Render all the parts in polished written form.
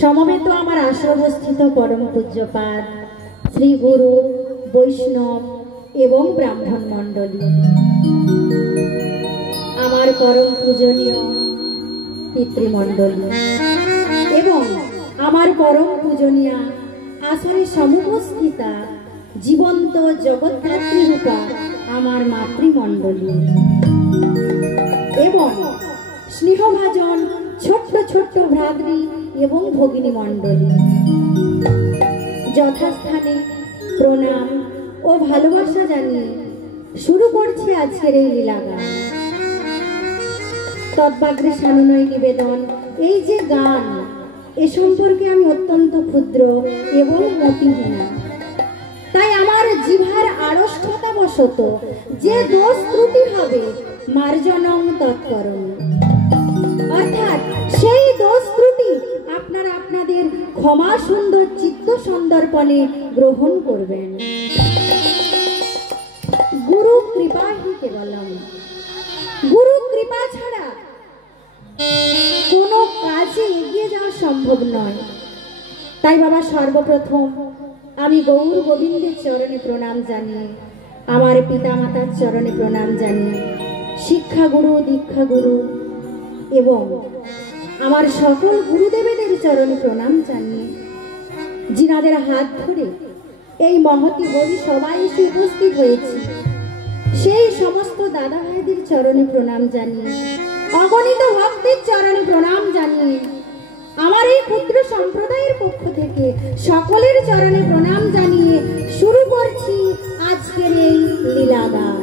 সমবেত আমার আশ্রমস্থিত পরম পূজ্যপাদ শ্রী গুরু বৈষ্ণব এবং ব্রাহ্মণ মণ্ডলী, আমার পরম পূজনীয় পিতৃমণ্ডলী এবং আমার পরম পূজনীয়া আসরে সমুপস্থিতা জীবন্ত জগদ্ধাত্রী রূপা আমার মাতৃমণ্ডলী এবং স্নেহভাজন ছোট্ট ছোট্ট ভ্রাতৃ এবং ভগিনী মণ্ডলী, যথাস্থানে প্রণাম ও ভালোবাসা জানিয়ে শুরু করছি আজকের এই লীলাগান। তদ্বাগ্রে সানুনয় নিবেদন, এই যে গান এ সম্পর্কে আমি অত্যন্ত ক্ষুদ্র এবং মতিহীনা, তাই আমার জিভার আড়ষ্টতা বশত যে দোষ ত্রুটি হবে মার্জনং তৎকরণ, অর্থাৎ সেই দোষ ত্রুটি আপনারা আপনাদের ক্ষমা সুন্দর চিত্ত সন্দর্পণে গ্রহণ করবেন। গুরু কৃপা হি কেবলম, গুরু কৃপা ছাড়া কোনো কাজে এগিয়ে যাওয়া সম্ভব নয়। তাই বাবা, সর্বপ্রথম আমি গৌর গোবিন্দের চরণে প্রণাম জানিয়ে, আমার পিতা মাতার চরণে প্রণাম জানিয়ে, শিক্ষাগুরু দীক্ষাগুরু এবং আমার সকল গুরুদেবেদের চরণে প্রণাম জানিয়ে, যিনাদের হাত ধরে এই মহতি বলি সবাই এসে উপস্থিত হয়েছি, সেই সমস্ত দাদা ভাইদের চরণে প্রণাম জানিয়ে, অগণিত ভক্তের চরণে প্রণাম জানিয়ে, আমার এই ক্ষুদ্র সম্প্রদায়ের পক্ষ থেকে সকলের চরণে প্রণাম জানিয়ে শুরু করছি আজকের এই লীলাগান।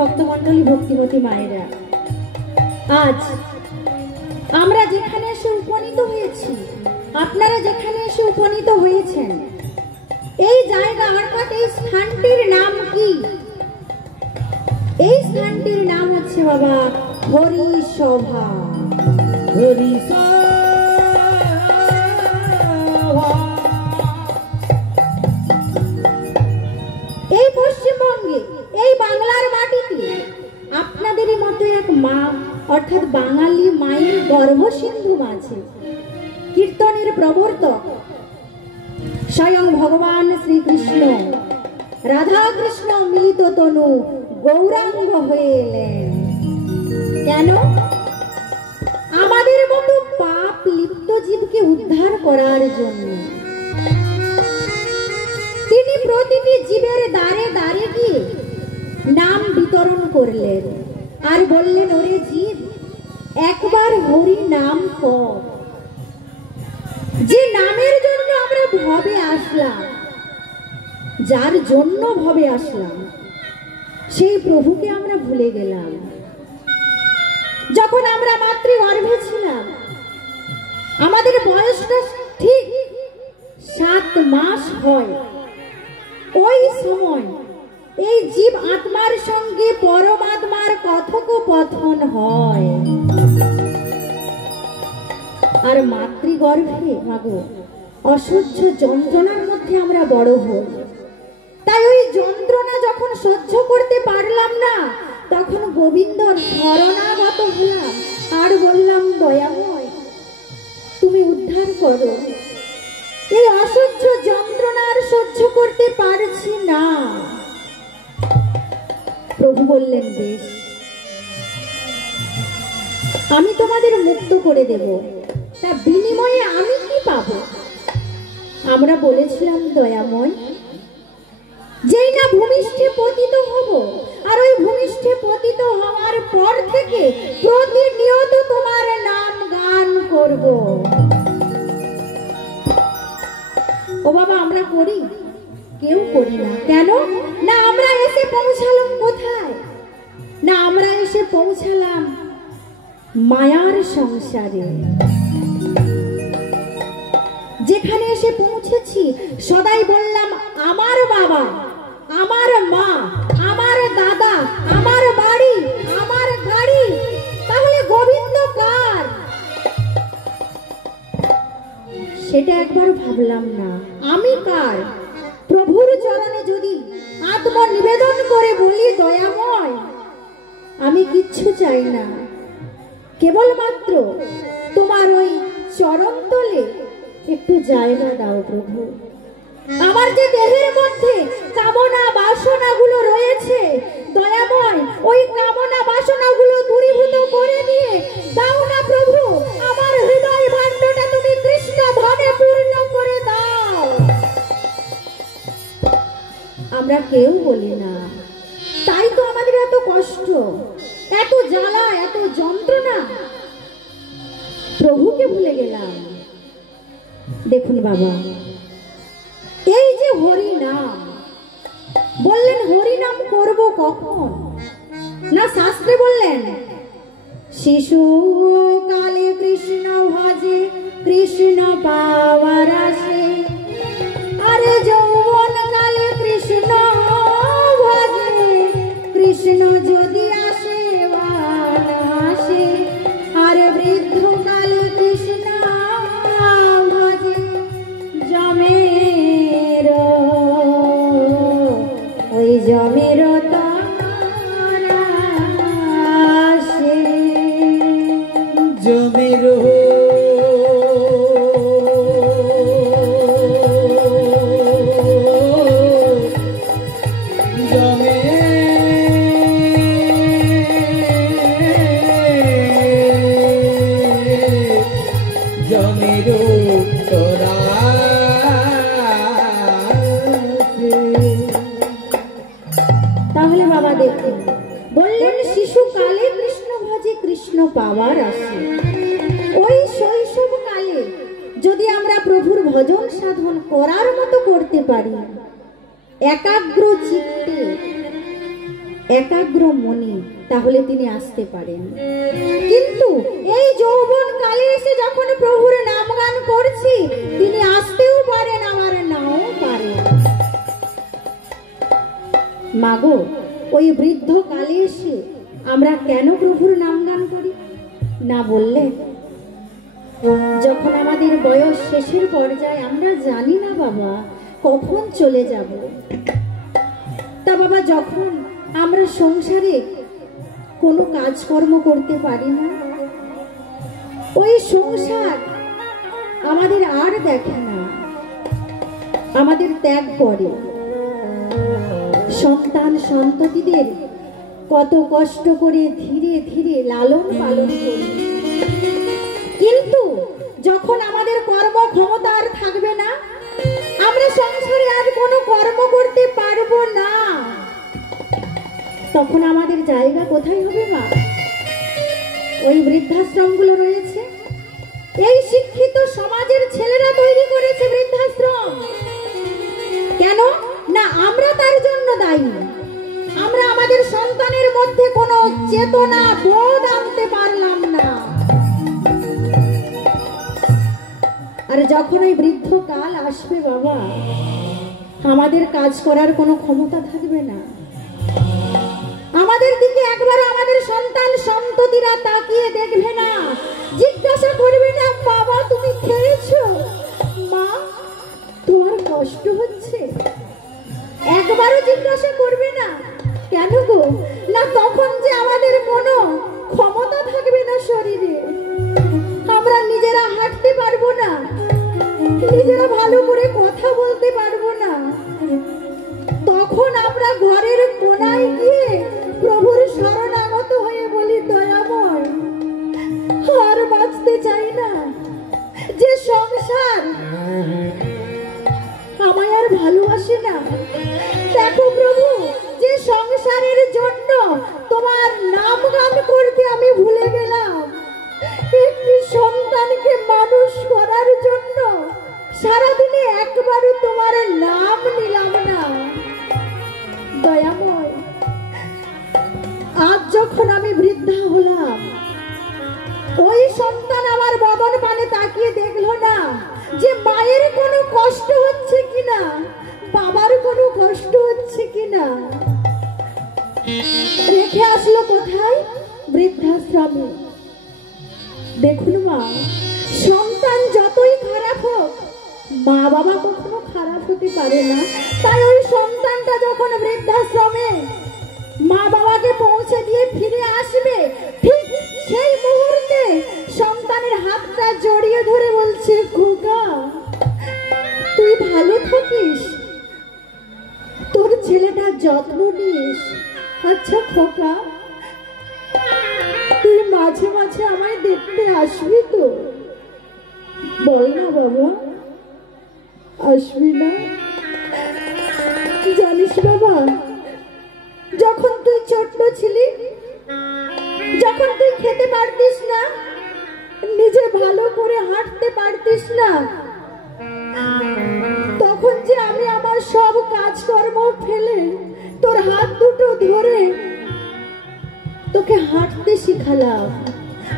ভক্তমণ্ডলী, ভক্তিমতী মায়েরা, আজ আমরা যেখানে এসে উপনীত হয়েছি, আপনারা যেখানে এসে উপনীত হয়েছেন, এই জায়গা অর্থাৎ এই স্থানটির নাম কি? এই স্থানটির নাম হচ্ছে বাবা হরিসভা। এই পশ্চিমবঙ্গে, এই বাংলার মাটিতে আপনাদেরই মতো এক মা, অর্থাৎ বাঙালি মায়ের গর্ভসিন্ধু মাঝে কীর্তনের প্রবর্তক স্বয়ং ভগবান শ্রীকৃষ্ণ রাধা কৃষ্ণ মিলিত তনু গৌরাঙ্গ হয়ে এলেন। কেন? আমাদের মতো পাপ লিপ্ত জীবকে উদ্ধার করার জন্য। তিনি প্রতিটি জীবের দ্বারে দ্বারে গিয়ে নাম বিতরণ করলেন আর বললেন, ওরে জীব, একবার হরি নাম কর। যে নামের জন্য আমরা ভবে আসলাম, যার জন্য ভবে আসলাম, সেই প্রভুকে আমরা ভুলে গেলাম। যখন আমরা মাতৃগর্ভে ছিলাম, আমাদের বয়সটা ঠিক 7 মাস হয়, ওই সময় এই জীব আত্মার সঙ্গে পরমাত্মার কথোপকথন হয়। আর মাতৃগর্ভে মাগো অসহ্য যন্ত্রণার মধ্যে আমরা বড় হই। তাই ওই যন্ত্রণা যখন সহ্য করতে পারলাম না, তখন গোবিন্দর শরণাগত হলাম আর বললাম, দয়াময়, তুমি উদ্ধার করো, এই অসহ্য যন্ত্রণা আর সহ্য করতে পারছি না। প্রভু বললেন, বেশ, আমি তোমাদের মুক্ত করে দেব, তা বিনিময়ে আমি কি পাবো? আমরা বলেছিলাম, দয়াময়, যেই না ভূমিষ্ঠে পতিত হব, আর ওই ভূমিষ্ঠে পতিত হওয়ার পর থেকে প্রতিনিয়ত তোমার নাম গান করব। ও বাবা, আমরা করি? কেউ করি না। কেন? না আমরা এসে পৌঁছালাম কোথায়? না আমরা এসে পৌঁছালাম মায়ার সংসারে। যেখানে এসে পৌঁছেছি, সদাই বললাম, আমার বাবা, আমার মা ভাবলাম না আমি কার, প্রভুর চরণে যদি আত্ম নিবেদন করে বলি দয়াময় আমি কিচ্ছু চাই না, কেবলমাত্র তোমার ওই চরণ তলে একটু জায়গা দাও প্রভু। আমার যে দেহের মধ্যে কামনা বাসনাগুলো রয়েছে দয়াময়, ওই কামনা বাসনাগুলো দূরীভূত করে দিয়ে দাও না প্রভু, আমার হৃদয় ভাণ্ডটা তুমি কৃষ্ণ ধনে পূর্ণ করে দাও। আমরা কেউ বলি না, তাই তো আমাদের এত কষ্ট, এত জ্বালা, এত যন্ত্রণা, প্রভুকে ভুলে গেলাম। দেখুন বাবা, এই যে হরি নাম বললেন, হরি নাম করব কখন না, শাস্ত্রে বললেন শিশু কালে কৃষ্ণ ভজে কৃষ্ণ পাওয়ার আসে, আরে যৌবন কালে কৃষ্ণ ভজে কৃষ্ণ যদি আসে বা না আসে, আর বৃদ্ধ কালে কৃষ্ণ ভজে জমের ওই জমের তারা আসে, জমের তাহলে বাবা দেখুন, বললেন শিশু কালে কৃষ্ণ ভজে কৃষ্ণ পাওয়ার আসে। ওই শৈশব কালে যদি আমরা প্রভুর ভজন সাধন করার মতো করতে পারি, একাগ্র চিত্তে একাগ্র মনে, তাহলে তিনি আসতে পারেন। কিন্তু এই যৌবন কালে এসে যখন প্রভুর নাম গান করছি, তিনি আসতেও পারেন আবার নাও পারেন। মাগো, ওই বৃদ্ধ কালে এসে আমরা কেন প্রভুর নাম গান করি না বললে, যখন আমাদের বয়স শেষের পর্যায়ে আমরা জানি না বাবা কখন চলে যাব। তা বাবা, যখন আমরা সংসারে কোনো কাজকর্ম করতে পারি না, ওই সংসার আমাদের আর দেখে না, আমাদের ত্যাগ করে, সন্তান সন্ততিদের কত কষ্ট করে ধীরে ধীরে লালন পালন করি, কিন্তু যখন আমাদের কর্ম ক্ষমতা আর থাকবে না, আমরা সংসারে আর কোনো কর্ম করতে পারবো না, তখন আমাদের জায়গা কোথায় হবে মা? ওই বৃদ্ধাশ্রমগুলো রয়েছে, এই শিক্ষিত সমাজের ছেলেরা তৈরি করেছে বৃদ্ধাশ্রম। কেন না আমরা তার জন্য দায়ী, আমরা আমাদের সন্তানের মধ্যে কোনো চেতনা বোধ আনতে পারলাম না। আর যখন ওই বৃদ্ধ কাল আসবে বাবা, আমাদের কাজ করার কোনো ক্ষমতা থাকবে না, আমাদের দিকে একবার আমাদের সন্তান সন্ততিরা তাকিয়ে দেখবে না, জিজ্ঞাসা করবে না বাবা তুমি খেয়েছো, মা তোমার কষ্ট হচ্ছে, একবারও জিজ্ঞাসা করবে না। কেন গো না, তখন যে আমাদের কোনো ক্ষমতা থাকবে না শরীরে, আমরা নিজেরা হাঁটতে পারবো না, নিজেরা ভালো করে কথা বলতে পারবো না, তখন আমরা ঘরের কোনায় গিয়ে প্রভুর শরণাগত হয়ে বলি দয়াময় আর বাঁচতে চাই না, যে সংসার আমায় আর ভালোবাসে না, দেখো প্রভু যে সংসারের জন্য তোমার নাম গান করতে আমি ভুলে গেলাম, একটি সন্তানকে মানুষ করার জন্য সারাদিনে একবারও তোমার নাম নিলাম না। দয়াময়, আজ যখন আমি বৃদ্ধা হলাম, ওই সন্তান আমার বদন পানে তাকিয়ে দেখলো না যে মায়ের কোনো কষ্ট হচ্ছে কিনা, বাবার কোনো কষ্ট হচ্ছে কিনা, রেখে আসলো কোথায়? বৃদ্ধাশ্রমে। দেখুন মা, সন্তান যতই খারাপ হোক, মা বাবা কখনো খারাপ হতে পারে না। তাই ওই সন্তানটা যখন বৃদ্ধাশ্রমে মা বাবাকে পৌঁছে দিয়ে ফিরে আসবে, ঠিক সেই মুহূর্তে সন্তানের হাতটা জড়িয়ে ধরে বলছে, খোকা তুই ভালো থাকিস, তোর ছেলেটার যত্ন নিস। আচ্ছা খোকা, তুই মাঝে মাঝে আমায় দেখতে আসবি তো? বল না বাবা, আসবি না? জানিস বাবা, যখন তুই ছোট্ট ছিলি, যখন তুই খেতে পারতিস না, নিজে ভালো করে হাঁটতে পারতিস না, তখন যে আমি আমার সব কাজকর্ম ফেলে তোর হাত দুটো ধরে তোকে হাঁটতে শিখালাম।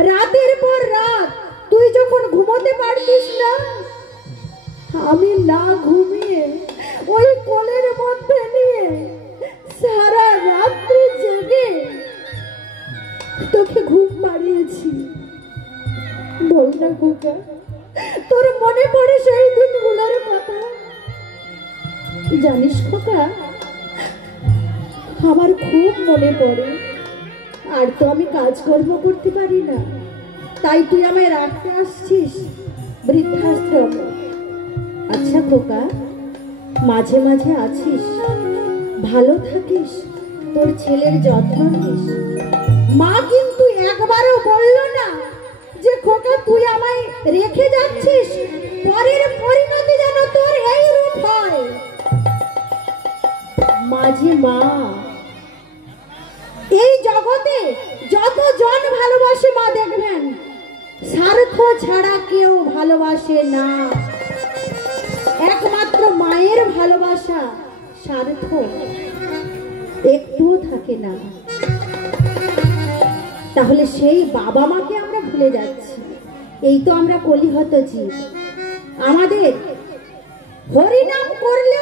রাতের পর রাত তুই যখন ঘুমোতে পারতিস না, আমি না ঘুমিয়ে ওই কোলের মধ্যে নিয়ে সারা রাত্রি জেগে তোকে ঘুম পাড়িয়েছি। বল না খোকা, তোর মনে পড়ে সেই দিনগুলোর কথা? জানিস খোকা, আমার খুব মনে পড়ে। আর তো আমি কাজকর্ম করতে পারি না, তাই তুই আমায় রাখতে আসছিস বৃদ্ধাশ্রম। আচ্ছা খোকা, মাঝে মাঝে আছিস, ভালো থাকিস, তোর ছেলের যত্ন নিস। মা কিন্তু একবারও বলল না যে খোকা তুই আমায় রেখে যাচ্ছিস, পরের পরিণতি যেন তোর এই রূপ হয়। মাঝে মা, এই জগতে যতজন ভালোবাসে মা দেখবেন, স্বার্থ ছাড়া কেউ ভালোবাসে না। একমাত্র মায়ের ভালোবাসা স্বার্থ একটুও থাকে না। তাহলে সেই বাবা মাকে আমরা ভুলে যাচ্ছি। এই তো আমরা কলিহত জীব। আমাদের হরিনাম করলে